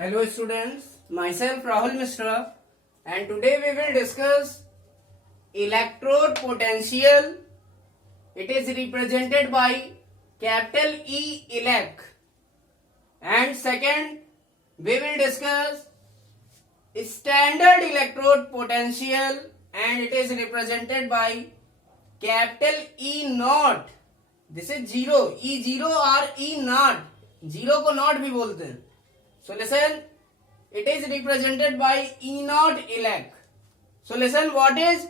Hello students, myself Rahul Mishra and today we will discuss electrode potential. It is represented by capital E elect. And second, we will discuss standard electrode potential and it is represented by capital E naught. This is zero, E zero or E naught. Zero को naught भी बोलते हैं. So listen, it is represented by E naught elect. So listen, what is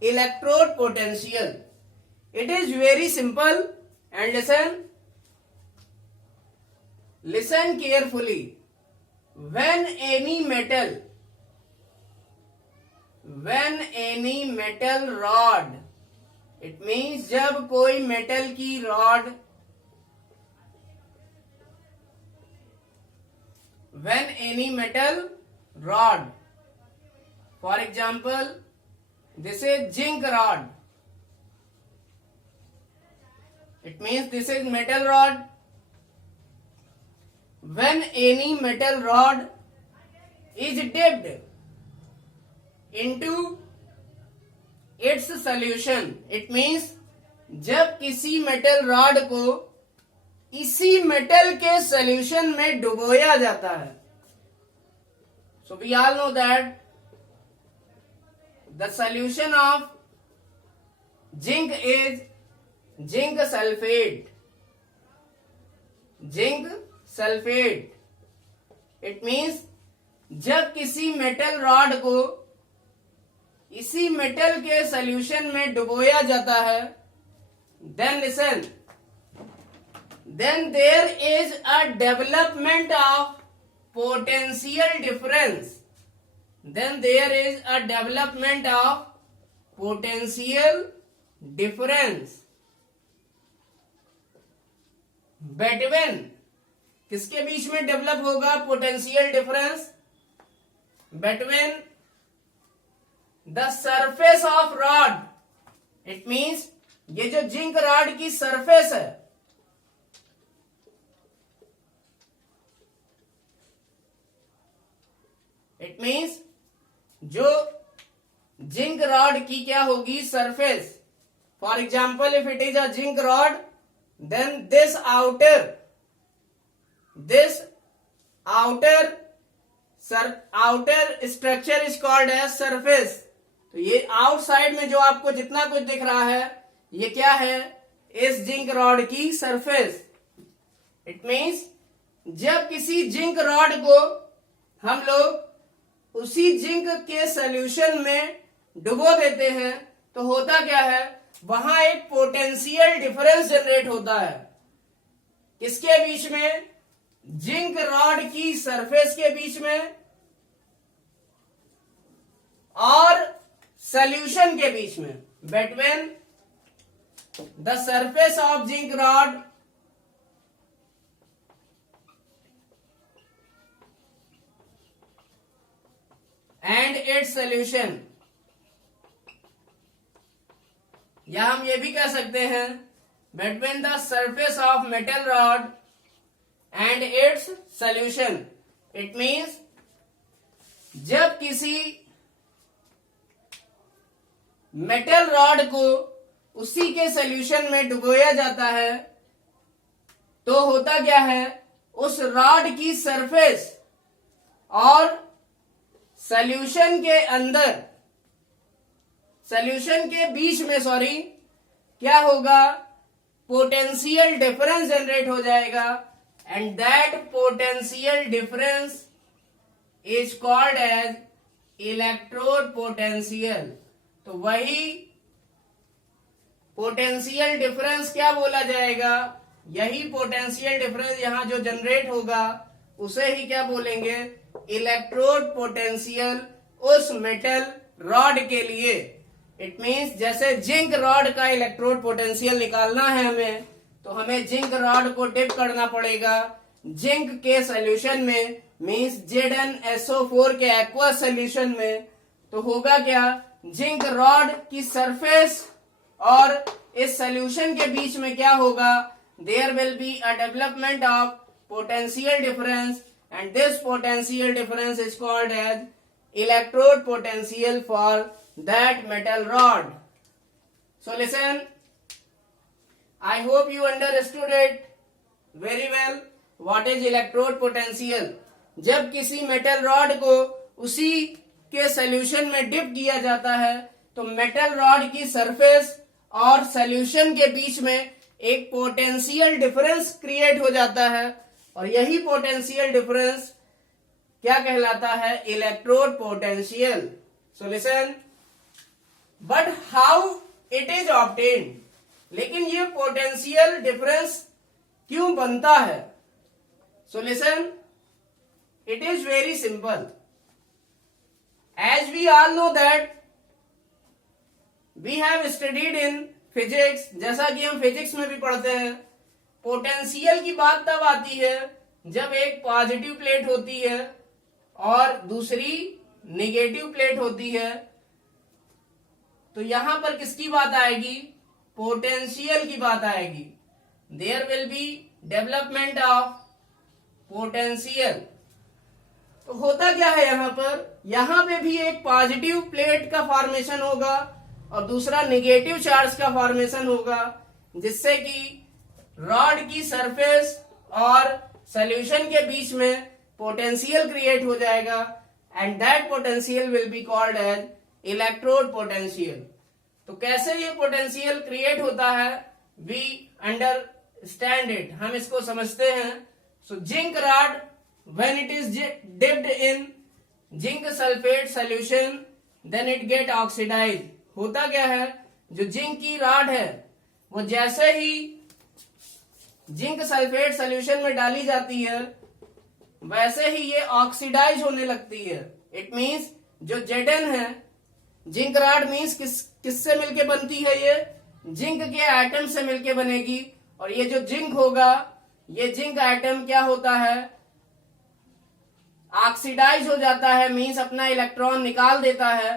electrode potential? It is very simple and listen carefully. When any metal rod, it means जब कोई metal की rod, when any metal rod, for example, this is zinc rod. It means this is metal rod. When any metal rod is dipped into its solution, it means जब किसी metal rod को इसी metal के solution में डुबोया जाता है. So we all know that the solution of zinc is zinc sulfate. Zinc sulfate. It means जब किसी मेटल रॉड को इसी मेटल के सॉल्यूशन में डुबोया जाता है, then listen, then there is a development of potential difference. Then there is a development of potential difference between, किसके बीच में डेवलप होगा potential difference? between the surface of rod. It means ये जो zinc rod की surface है, it means जो zinc rod की क्या होगी surface. For example, if it is a zinc rod, then this outer structure is called as surface. तो ये आउटसाइड में जो आपको जितना कुछ दिख रहा है, ये क्या है? इस जिंक रॉड की सरफेस. इट मीन्स जब किसी जिंक रॉड को हम लोग उसी जिंक के सॉल्यूशन में डुबो देते हैं, तो होता क्या है? वहां एक पोटेंशियल डिफरेंस जनरेट होता है. किसके बीच में? जिंक रॉड की सरफेस के बीच में और सॉल्यूशन के बीच में. Between the surface of zinc rod and it's solution. या हम ये भी कह सकते हैं between the surface of metal rod and it's solution. It means जब किसी मेटल रॉड को उसी के सॉल्यूशन में डुबोया जाता है, तो होता क्या है? उस रॉड की सरफेस और सॉल्यूशन के बीच में क्या होगा? पोटेंशियल डिफरेंस जनरेट हो जाएगा. And that potential difference is called as electrode potential. तो वही पोटेंशियल डिफरेंस क्या बोला जाएगा? यही पोटेंशियल डिफरेंस यहां जो जनरेट होगा उसे ही क्या बोलेंगे? इलेक्ट्रोड पोटेंशियल उस मेटल रॉड के लिए. इट मीन्स जैसे जिंक रॉड का इलेक्ट्रोड पोटेंशियल निकालना है हमें, तो हमें जिंक रॉड को डिप करना पड़ेगा जिंक के सॉल्यूशन में, मीन्स ZnSO4 के एक्वस सॉल्यूशन में. तो होगा क्या? जिंक रॉड की सरफेस और इस सॉल्यूशन के बीच में क्या होगा? There will be a development of potential difference and this potential difference is called as electrode potential for that metal rod. So listen, I hope you understood it very well. What is electrode potential? जब किसी metal rod को उसी के solution में dip किया जाता है तो मेटल रॉड की सरफेस और सॉल्यूशन के बीच में एक पोटेंशियल डिफरेंस क्रिएट हो जाता है और यही पोटेंशियल डिफरेंस क्या कहलाता है? Electrode potential. So listen, but how it is obtained? लेकिन ये पोटेंशियल डिफरेंस क्यों बनता है? So listen, it is very simple. As we all know that we have studied in physics, जैसा कि हम फिजिक्स में भी पढ़ते हैं, पोटेंशियल की बात तब आती है जब एक पॉजिटिव प्लेट होती है और दूसरी नेगेटिव प्लेट होती है. तो यहां पर किसकी बात आएगी? पोटेंशियल की बात आएगी. There will be development of potential. तो होता क्या है यहां पर? यहां पे भी एक पॉजिटिव प्लेट का फॉर्मेशन होगा और दूसरा नेगेटिव चार्ज का फॉर्मेशन होगा, जिससे कि रॉड की सरफेस और सॉल्यूशन के बीच में पोटेंशियल क्रिएट हो जाएगा and that potential will be called as electrode potential. तो कैसे ये पोटेंशियल क्रिएट होता है? वी अंडरस्टैंड इट, हम इसको समझते हैं. So zinc rod when it is dipped in zinc sulphate solution then it get oxidise. होता क्या है? जो जिंक की रॉड है वो जैसे ही जिंक सल्फेट सॉल्यूशन में डाली जाती है वैसे ही ये ऑक्सीडाइज होने लगती है. इट मींस जो Zn है, जिंक रॉड मींस किससे मिलके बनती है? ये जिंक के एटम से मिलके बनेगी. और ये जो जिंक होगा, ये जिंक एटम क्या होता है? ऑक्सीडाइज हो जाता है, मींस अपना इलेक्ट्रॉन निकाल देता है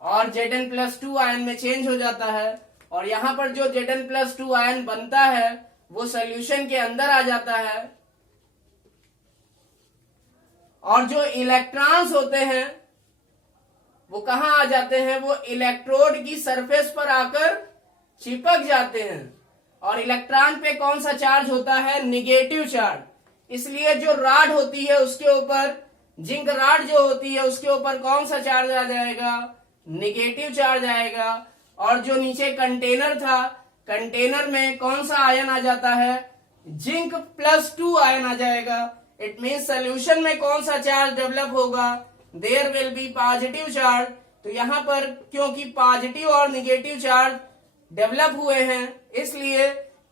और Zn+2 आयन में चेंज हो जाता है. और यहां पर जो Zn+2 आयन बनता है वो सॉल्यूशन के अंदर आ जाता है और जो इलेक्ट्रॉन्स होते हैं वो कहां आ जाते हैं? वो इलेक्ट्रोड की सरफेस पर आकर चिपक जाते हैं. और इलेक्ट्रॉन पे कौन सा चार्ज होता है? Negative charge. इसलिए जो रॉड होती है उसके ऊपर, जिंक रॉड जो होती है उसके ऊपर कौन सा चार्ज आ जाएगा? निगेटिव चार्ज आएगा. और जो नीचे कंटेनर था, कंटेनर में कौन सा आयन आ जाता है? Zn+2 आयन आ जाएगा. इट मीन्स सोल्यूशन में कौन सा चार्ज डेवलप होगा? There will be positive charge. तो यहां पर क्योंकि पॉजिटिव और निगेटिव चार्ज डेवलप हुए हैं इसलिए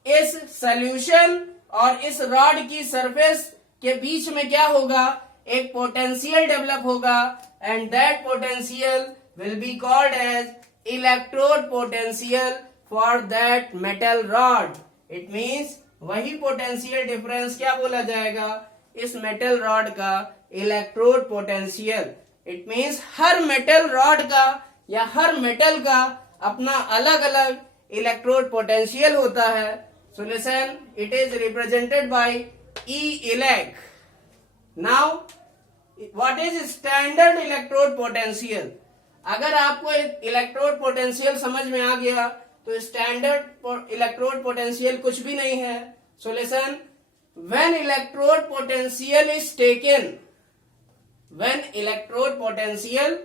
इस सोल्यूशन और इस रॉड की सरफेस के बीच में क्या होगा? एक पोटेंशियल डेवलप होगा and that potential will be called as electrode potential for that metal rod. It means वही पोटेंशियल डिफरेंस क्या बोला जाएगा? इस मेटल रॉड का इलेक्ट्रोड पोटेंशियल. इट मीन्स हर मेटल रॉड का या हर मेटल का अपना अलग अलग इलेक्ट्रोड पोटेंशियल होता है. So listen, it is represented by E elect. Now what is standard electrode potential? अगर आपको इलेक्ट्रोड पोटेंशियल समझ में आ गया तो स्टैंडर्ड इलेक्ट्रोड पोटेंशियल कुछ भी नहीं है. So listen, when electrode potential is taken, when electrode potential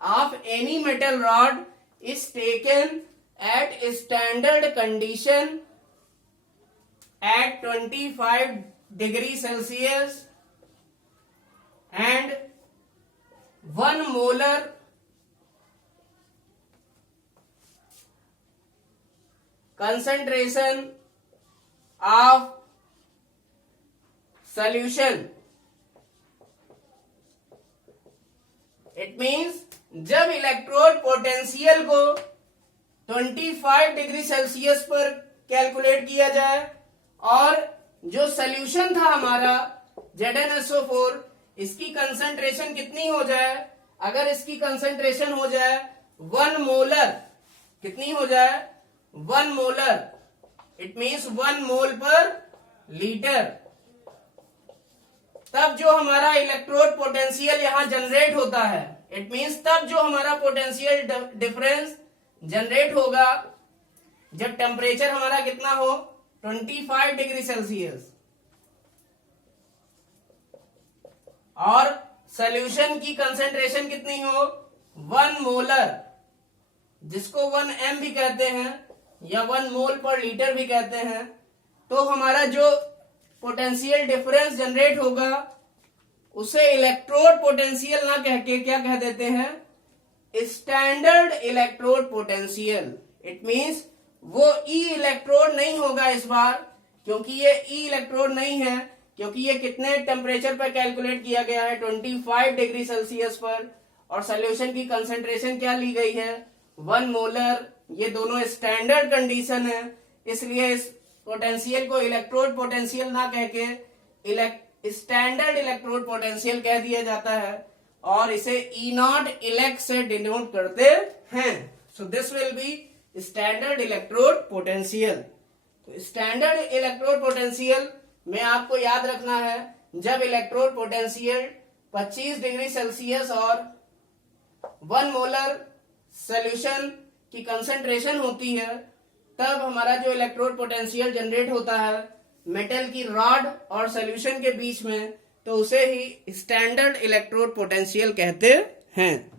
of any metal rod is taken at standard condition at 25 degree Celsius and 1 molar concentration of solution. It means जब electrode potential को 25 degree Celsius पर calculate किया जाए और जो solution था हमारा ZnSO4, इसकी कंसंट्रेशन कितनी हो जाए? अगर इसकी कंसंट्रेशन हो जाए 1 मोलर, कितनी हो जाए? 1 मोलर. इट मीन्स 1 मोल पर लीटर. तब जो हमारा इलेक्ट्रोड पोटेंशियल यहां जनरेट होता है, इट मींस तब जो हमारा पोटेंशियल डिफरेंस जनरेट होगा जब टेम्परेचर हमारा कितना हो 25 डिग्री सेल्सियस और सॉल्यूशन की कंसेंट्रेशन कितनी हो 1 मोलर, जिसको 1 m भी कहते हैं या 1 मोल पर लीटर भी कहते हैं। तो हमारा जो पोटेंशियल डिफरेंस जनरेट होगा उसे इलेक्ट्रोड पोटेंशियल ना कह के क्या कह देते हैं, standard electrode potential. It means वो ई इलेक्ट्रोड नहीं होगा इस बार, क्योंकि ये ई इलेक्ट्रोड नहीं है, क्योंकि ये कितने टेम्परेचर पर कैलकुलेट किया गया है 25 डिग्री सेल्सियस पर, और सॉल्यूशन की कंसेंट्रेशन क्या ली गई है 1 मोलर। ये दोनों स्टैंडर्ड कंडीशन है, इसलिए इस पोटेंशियल को इलेक्ट्रोड पोटेंशियल ना कह के स्टैंडर्ड इलेक्ट्रोड पोटेंशियल कह दिया जाता है, और इसे ई नॉट इलेक्ट से डिनोट करते हैं। So this will be standard electrode potential. तो स्टैंडर्ड इलेक्ट्रोड पोटेंशियल में आपको याद रखना है, जब इलेक्ट्रोड पोटेंशियल 25 डिग्री सेल्सियस और 1 मोलर सॉल्यूशन की कंसंट्रेशन होती है, तब हमारा जो इलेक्ट्रोड पोटेंशियल जनरेट होता है मेटल की रॉड और सॉल्यूशन के बीच में, तो उसे ही स्टैंडर्ड इलेक्ट्रोड पोटेंशियल कहते हैं।